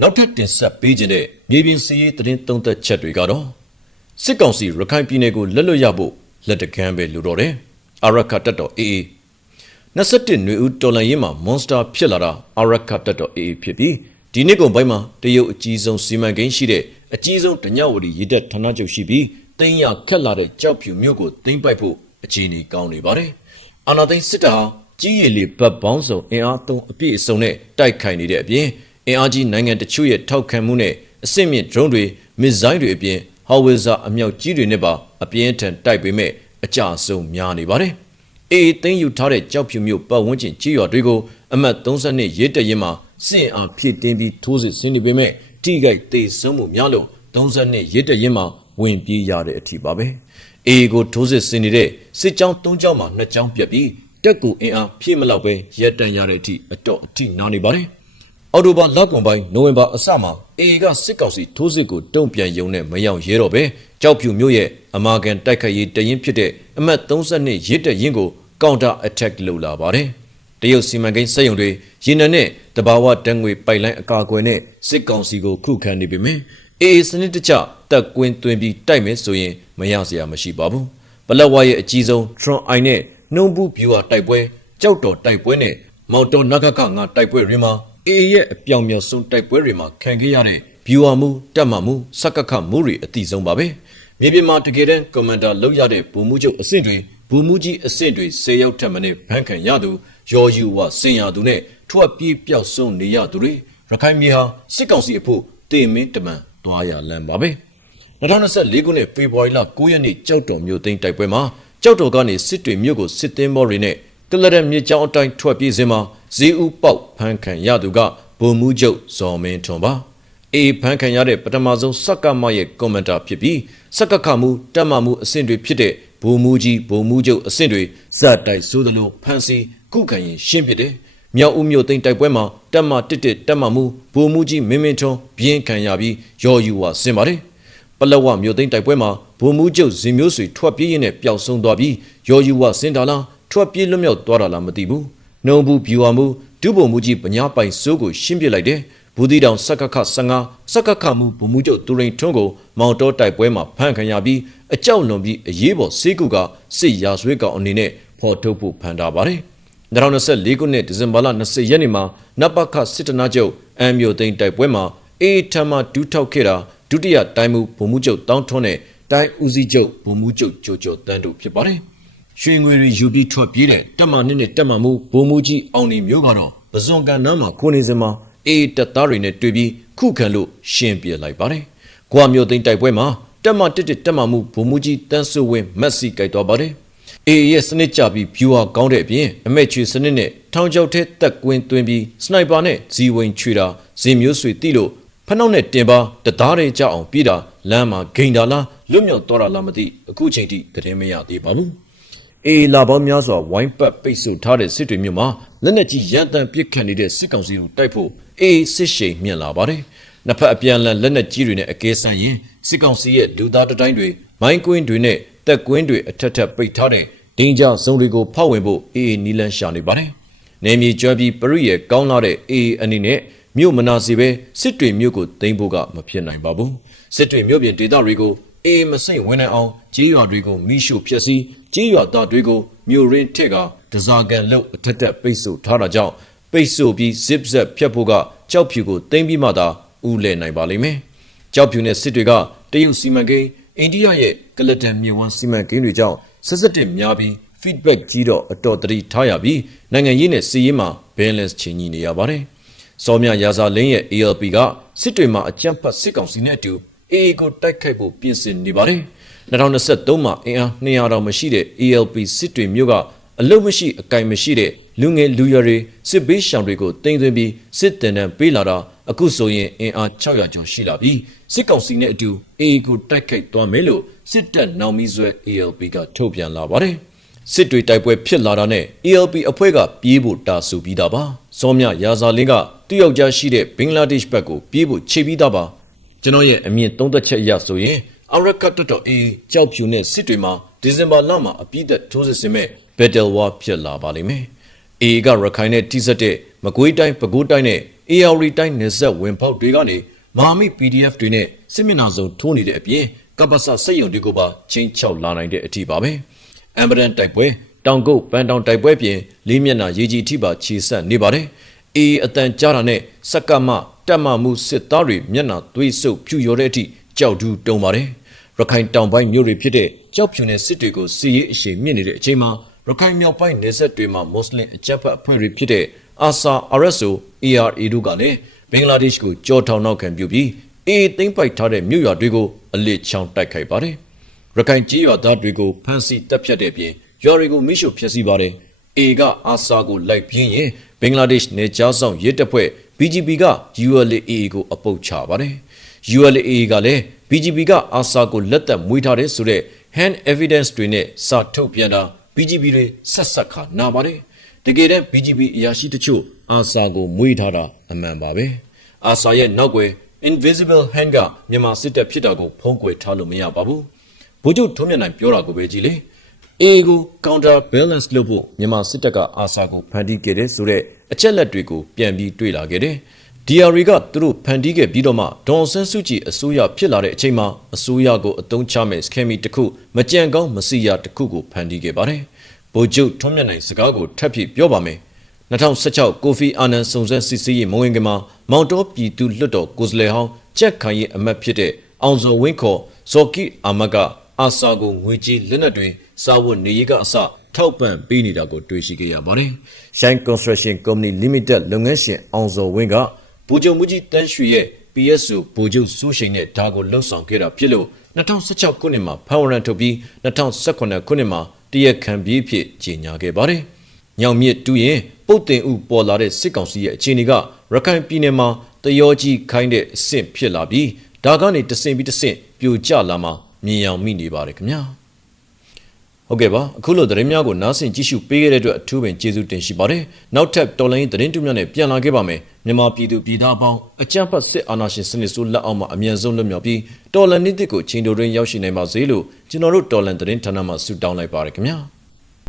နောက်ထပ်တင်ဆက်ပေးခြင်းတဲ့မြေပြင်စည်းရေးသတင်းသုံးသက်ချက်တွေကတော့စစ်ကောင်စီရခိုင်ပြည်နယ်ကိုလက်လွတ်ရဖို့လက်တကမ်းပဲလိုတော့တယ်အာရခတ်တော် AA 21နွေဦးတော်လန်ရေးမှာမွန်စတာဖြစ်လာတာအာရခတ်တော် AA ဖြစ်ပြီးဒီနှစ်ကုန်ပိုင်းမှာတရုတ်အကြီးဆုံးစီမံကိန်းရှိတဲ့အကြီးဆုံးတညဝတီရေတပ်ဌာနချုပ်ရှိပြီးတင်းရခက်လာတဲ့ကြောက်ဖြူမြို့ကိုတင်းပိုက်ဖို့ အခြေအနေကောင်းနေပါတယ်။အာနာသိန်းစစ်တပ်ဟာကြီးရည်လေးပတ်ပေါင်းစုံအင်အားသုံးအပြည့်အစုံနဲ့တိုက်ခိုက်နေတဲ့အပြင်အင်အားကြီးနိုင်ငံတချို့ရဲ့ထောက်ခံမှုနဲ့အစစ်မြင့် drone တွေမစ်ဇိုင်းတွေအပြင်ဟော်ဝစ်ဇာအမြောက်ကြီးတွေနဲ့ပါအပြင်းထန်တိုက်ပေမဲ့အကြဆုံးများနေပါတယ်။အေးသိန်းယူထားတဲ့ကြောက်ဖြူမျိုးပတ်ဝန်းကျင်ကြီးရွာတွေကိုအမတ်32ရဲတပ်ရင်မှာစင်အားဖြည့်တင်းပြီးထိုးစစ်ဆင်နေပေမဲ့ထိခိုက်ဒေဆုံးမှုများလို့32ရဲတပ်ရင်မှာဝင်ပြေးရတဲ့အထိပါပဲ။ အေကိုထိုးစစ်ဆင်နေတဲ့စစ်ကြောင်း၃ကြောင်းမှာနှစ်ကြောင်းပြက်ပြီးတက်ကူအင်အားဖြည့်မလောက်ပဲရက်တန်ရတဲ့အထိအတော့အထိနာနေပါတယ်။အော်တိုဘာလကွန်ပိုင်းနိုဝင်ဘာအစမှာအေကစစ်ကောင်စီထိုးစစ်ကိုတုံ့ပြန်ယုံနဲ့မရောက်ရဲတော့ပဲကြောက်ဖြူမျိုးရဲ့အမာကန်တိုက်ခိုက်ရေးတရင်ဖြစ်တဲ့အမတ်32ရစ်တဲ့ရင်ကိုကောင်တာအထက်လုပ်လာပါတယ်။တရုတ်စီမံကိန်းစက်ရုံတွေရေနံနဲ့တဘာဝတန်ငွေပိုက်လိုင်းအကာအကွယ်နဲ့စစ်ကောင်စီကိုခုခံနေပေမယ့်အေအေစနစ်တကျ တက်ကွင်းသွင်းပြီးတိုက်မယ်ဆိုရင်မရစရာမရှိပါဘူး။ပလက်ဝါရဲ့အကြီးဆုံး Tron I နဲ့နှုံဘူး viewer တိုက်ပွဲကြောက်တော်တိုက်ပွဲနဲ့မော်တော်နဂကငါတိုက်ပွဲတွေမှာအေအေရဲ့အပြောင်မြောက်ဆုံးတိုက်ပွဲတွေမှာခံခဲ့ရတဲ့ viewer မှုတက်မှမှုစက္ကခမှုတွေအတိဆုံးပါပဲ။မြေပြင်မှာတကယ်တမ်းကွန်မန်ဒါလောက်ရတဲ့ဘူမှုချုပ်အဆင့်တွေဘူမှုကြီးအဆင့်တွေ၁၀ရောက်ထက်မနည်းဖန်ခံရသူရော်ယူဝစင်ရသူနဲ့ထွက်ပြေးပျောက်ဆုံးနေရသူတွေရခိုင်မြေဟာစစ်ကောင်စီအဖို့တေမင်းတမန်သွားရလမ်းပါပဲ။ 2024ခုနှစ်ဖေဖော်ဝါရီလ9ရက်နေ့ကြောက်တော်မြို့သိမ်းတိုက်ပွဲမှာကြောက်တော်ကနေစစ်တွေမြို့ကိုစစ်သည်မောတွေနဲ့ကလရမြစ်ကြောင်းအတိုင်းထွက်ပြေးစဉ်မှာဇီဦးပေါက်ဖမ်းခံရသူကဗိုလ်မှူးချုပ်ဇော်မင်းထွန်းပါအေးဖမ်းခံရတဲ့ပထမဆုံးစက္ကမရဲ့ကွန်မန်တာဖြစ်ပြီးစက္ကခမှုတက်မှမှုအဆင့်တွေဖြစ်တဲ့ဗိုလ်မှူးကြီးဗိုလ်မှူးချုပ်အဆင့်တွေဇက်တိုက်ဆိုးသလိုဖမ်းဆီးခုခံရင်ရှင်းပစ်တယ်မြောက်ဦးမြို့သိမ်းတိုက်ပွဲမှာတက်မှတစ်တစ်တက်မှမှုဗိုလ်မှူးကြီးမင်းမင်းထွန်းပြင်းခံရပြီးရော်ယူဝါဆင်ပါတယ် ပလက်ဝမြို့သိမ်းတိုက်ပွဲမှာဗိုလ်မှူးချုပ်ဇင်မျိုးဆွေထွက်ပြေးရင်းနဲ့ပျောက်ဆုံးသွားပြီးရော်ယူဝါဆင်တာလားထွက်ပြေးလွတ်မြောက်သွားတာလားမသိဘူးနှုံဘူးပြူဝမှုဒုဗိုလ်မှူးကြီးပညာပိုင်စိုးကိုရှင်းပြလိုက်တယ်ဘူးတီတောင်စက္ကခ15စက္ကခမှုဗိုလ်မှူးချုပ်သူရိန်ထွန်းကိုမောင်တော်တိုက်ပွဲမှာဖမ်းခံရပြီးအကြောက်လွန်ပြီးအရေးပေါ်စေးကုကစစ်ရာဇဝတ်ကောင်အနေနဲ့ဖော်ထုတ်ဖို့ဖန်တာပါတယ်2024ခုနှစ်ဒီဇင်ဘာလ20ရက်နေ့မှာနပခစစ်တနာချုပ်အမ်မျိုးသိန်းတိုက်ပွဲမှာအေးထမဒူးထောက်ခဲ့တာ ဒုတိယတိုင်းမှုဗိုလ်မှူးချုပ်တောင်းထွန်းနဲ့တိုင်းဦးစီးချုပ်ဗိုလ်မှူးချုပ်ကြိုကျော်တန်းတို့ဖြစ်ပါတယ်ရွှေငွေတွေယူပြီးထွက်ပြေးတဲ့တက်မနှစ်နဲ့တက်မမှုဗိုလ်မှူးကြီးအောင်နေမျိုးကတော့ပဇွန်ကန်နားမှာခိုးနေစမှာအေးတပ်သားတွေနဲ့တွေ့ပြီးခုခံလို့ရှင်းပြလိုက်ပါတယ်။ကွာမျိုးသိန်းတိုက်ပွဲမှာတက်မတစ်တစ်တက်မမှုဗိုလ်မှူးကြီးတန်းစိုးဝင်းမက်ဆီကြိုက်သွားပါတယ်။အေးရဲ့စနစ်ကြပြီးဖြူဟာကောင်းတဲ့အပြင်အမက်ချွေစနစ်နဲ့ထောင်ချောက်ထဲတက်ကွင်းသွင်းပြီးစနိုက်ပါနဲ့ဇီဝင်ချွေတာဇင်မျိုးဆွေတိလို့ ဖနှောက်နဲ့တင်ပါတသားတွေကြအောင်ပြေးတာလမ်းမှာဂိန်တာလားလွတ်မြောက်သွားတာလားမသိအခုချိန်ထိသတင်းမရသေးပါဘူး။အေလာပေါင်းများစွာဝိုင်းပတ်ပိတ်ဆို့ထားတဲ့စစ်တွေမြို့မှာလက်နက်ကြီးရန်တမ်းပစ်ခတ်နေတဲ့စစ်ကောင်စီကိုတိုက်ဖို့အေစစ်ရှိန်မြင့်လာပါတယ်။နှစ်ဖက်အပြန်အလှန်လက်နက်ကြီးတွေနဲ့အကဲဆန်းရင်စစ်ကောင်စီရဲ့လူသားတတိုင်းတွေမိုင်းကွင်းတွေနဲ့တက်ကွင်းတွေအထက်ထပ်ပိတ်ထားတဲ့ဒင်းကြဇုံတွေကိုဖောက်ဝင်ဖို့အေနီလန်ရှာနေပါတယ်။နေမြေကျွမ်းပြီးပရိရဲ့ကောင်းလာတဲ့အေအနေနဲ့ မြို့မနာစီပဲစစ်တွေမြို့ကိုသိမ်းဖို့ကမဖြစ်နိုင်ပါဘူး။စစ်တွေမြို့ပြင်ဒေသတွေကိုအေမစိမ့်ဝင်နိုင်အောင်ကြေးရွာတွေကိုမိရှုဖျက်ဆီးကြေးရွာသားတွေကိုမြို့ရင်းထက်ကဒဇာကန်လုတ်အထက်ထပ်ပိတ်ဆို့ထားတာကြောင့်ပိတ်ဆို့ပြီး zip zap ဖြတ်ဖို့ကကြောက်ဖြူကိုတင်ပြီးမှသာဥလဲနိုင်ပါလိမ့်မယ်။ကြောက်ဖြူနဲ့စစ်တွေကတရုတ်စီမံကိန်းအိန္ဒိယရဲ့ကလတန်မြေဝန်းစီမံကိန်းတွေကြောင့်ဆက်စက်တစ်များပြီး feedback ကြီးတော့အတော်တတိထားရပြီးနိုင်ငံရေးနဲ့စီးရေးမှာ balance ချင်းညီနေရပါတယ်။ စောမြရာဇာလင်းရဲ့ ALP ကစစ်တွေမှာအကြမ်းဖက်စစ်ကောင်စီနဲ့အတူ AA ကိုတိုက်ခိုက်ဖို့ပြင်ဆင်နေပါတယ်။2023မှာအင်အား200တောင်မရှိတဲ့ ALP စစ်တွေမြို့ကအလုတ်မရှိအကင်မရှိတဲ့လူငယ်လူရွယ်တွေစစ်ဘေးရှောင်တွေကိုတင်သွင်းပြီးစစ်တင်တန်းပေးလာတာအခုဆိုရင်အင်အား600ကျော်ရှိလာပြီးစစ်ကောင်စီနဲ့အတူ AA ကိုတိုက်ခိုက်သွားမယ်လို့စစ်တပ်နောင်မီဇွဲ ALP ကထုတ်ပြန်လာပါတယ် စစ်တွေတိုက်ပွဲဖြစ်လာတာနဲ့ ALP အဖွဲ့ကပြေးဖို့တာဆူပြီးသားပါစောမြရာဇာလင်းကသူ့ယောက်ျားရှိတဲ့ဘင်္ဂလားဒေ့ရှ်ဘက်ကိုပြေးဖို့ခြေပြီးသားပါကျွန်တော်ရဲ့အမြင်သုံးသက်ချက်အရဆိုရင်အရကတ်တော်အေကြောက်ဖြူနဲ့စစ်တွေမှာဒီဇင်ဘာလမှာအပြည့်သက်ထိုးစစ်ဆင်မဲ့ Battle War ဖြစ်လာပါလိမ့်မယ်။ AA ကရခိုင်နဲ့တိစက်တဲ့မကွေးတိုင်းပဲခူးတိုင်းနဲ့ AR တိုင်းနယ်စပ်ဝင်ပေါက်တွေကနေမဟာမိ PDF တွေနဲ့စစ်မျက်နှာစုံထိုးနေတဲ့အပြင်ကပ္ပစစက်ရုံတွေကိုပါချင်းချောက်လာနိုင်တဲ့အထိပါပဲ။ အမ်ဘရန်တိုက်ပွဲတောင်ကုတ်ပန်းတောင်တိုက်ပွဲပြင်လေးမျက်နှာရေကြီးအထိပါခြေဆက်နေပါတယ်။ AA အတန်ကြားတာနဲ့စက်ကမတက်မမှုစစ်သားတွေမျက်နှာသွေးဆုပ်ဖြူရော်တဲ့အထိကြောက်တူးတုံပါတယ်။ရခိုင်တောင်ပိုင်းမြို့တွေဖြစ်တဲ့ကြောက်ဖြူနဲ့စစ်တွေကိုစီရေးအရှိန်မြင့်နေတဲ့အချိန်မှာရခိုင်မြောက်ပိုင်းနေဆက်တွေမှာမွတ်စလင်အကြမ်းဖက်အဖွဲ့တွေဖြစ်တဲ့အာဆာ RSO ARA တို့ကလည်းဘင်္ဂလားဒေ့ရှ်ကိုကြောထောင်နောက်ခံပြုပြီးအေးသိမ့်ပိုက်ထားတဲ့မြို့ရွာတွေကိုအလစ်ချောင်းတိုက်ခိုက်ပါတယ်။ ရခိုင်ကြီးရွာသားတွေကိုဖမ်းဆီးတပ်ဖြတ်တဲ့အပြင်ရွာတွေကိုမိရှုဖျက်ဆီးပါတယ်။ A ကအာဆာကိုလိုက်ပြင်းရင်ဘင်္ဂလားဒေ့ရှ်နေကြားဆောင်ရဲတပ်ဖွဲ့ BGP က ULA ကိုအပုတ်ချပါတယ်။ ULA ကလည်း BGP ကအာဆာကိုလက်သက်မွေးထားတဲ့ဆိုတဲ့ hand evidence တွေနဲ့စာထုတ်ပြန်တာ BGP တွေဆက်ဆက်ခါနာပါတယ်တကယ်တမ်း BGP အရာရှိတချို့အာဆာကိုမွေးထားတာအမှန်ပါပဲအာဆာရဲ့နောက်ွယ် invisible hand ကမြန်မာစစ်တပ်ဖြစ်တာကိုဖုံးကွယ်ထားလို့မရပါဘူး ဗိုလ်ချုပ်ထုံးမြတ်နိုင်ပြောတာကိုပဲကြည့်လေ A ကို counter balance လုပ်ဖို့မြန်မာစစ်တပ်ကအာဆာကိုဖန်တီးခဲ့တဲ့ဆိုတဲ့အချက်လက်တွေကိုပြန်ပြီးတွေ့လာခဲ့တယ် DRA ကသူတို့ဖန်တီးခဲ့ပြီးတော့မှဒေါ်ဆန်းစုကြည်အစိုးရဖြစ်လာတဲ့အချိန်မှာအစိုးရကိုအတုံးချမဲ့ scammy တစ်ခုမကြံကောင်းမစီရတစ်ခုကိုဖန်တီးခဲ့ပါတယ်။ဗိုလ်ချုပ်ထွန်းမြတ်နိုင်စကားကိုထပ်ဖြစ်ပြောပါမယ်။2016ကိုဖီအာနန်စုံစမ်းစစ်ဆေးရေးမဝင်ကမှာမောင်တော်ပြည်သူလွတ်တော်ကိုယ်စားလှယ်ဟောင်းချက်ခိုင်ရဲ့အမတ်ဖြစ်တဲ့အောင်စောဝင်းခေါ်ဇော်ကီအာမတ်က အာဆာကိုငွေကြေးလက်နက်တွေစာဝတ်နေရေးကအစထောက်ပံ့ပေးနေတာကိုတွေ့ရှိခဲ့ရပါတယ်။ Shine Construction Company Limited လုပ်ငန်းရှင်အောင်စောဝင်းကဗိုလ်ချုပ်မှုကြီးတန်းရွှေရဲ့ PSO ဗိုလ်ချုပ်စိုးရှိန်နဲ့ဒါကိုလှုပ်ဆောင်ခဲ့တာဖြစ်လို့2016ခုနှစ်မှာဖန်ဝရန်ထုတ်ပြီး2018ခုနှစ်မှာတရက်ခံပြီးဖြစ်ကြီးညာခဲ့ပါတယ်။ညောင်မြစ်တူးရင်ပုတ်တင်ဥပေါ်လာတဲ့စစ်ကောင်စီရဲ့အခြေအနေကရခိုင်ပြည်နယ်မှာတရောကြီးခိုင်းတဲ့အဆင့်ဖြစ်လာပြီးဒါကနေတဆင့်ပြီးတဆင့်ပြိုကျလာမှ မြင်အောင်မိနေပါတယ်ခင်ဗျာ။ဟုတ်ကဲ့ပါအခုလိုသတင်းများကိုနားဆင်ကြည့်ရှုပေးခဲ့တဲ့အတွက်အထူးပင်ကျေးဇူးတင်ရှိပါတယ်နောက်ထပ်တော်လိုင်းသတင်းတူများနဲ့ပြန်လာခဲ့ပါမယ်မြန်မာပြည်သူပြည်သားအပေါင်းအကြမ်းဖက်စစ်အာဏာရှင်စနစ်ဆိုးလက်အောက်မှာအမြန်ဆုံးလွတ်မြောက်ပြီးတော်လန်နေ့တစ်ကိုချိန်တိုတွင်ရောက်ရှိနိုင်ပါစေလို့ကျွန်တော်တို့တော်လန်သတင်းဌာနမှဆုတောင်းလိုက်ပါရခင်ဗျာ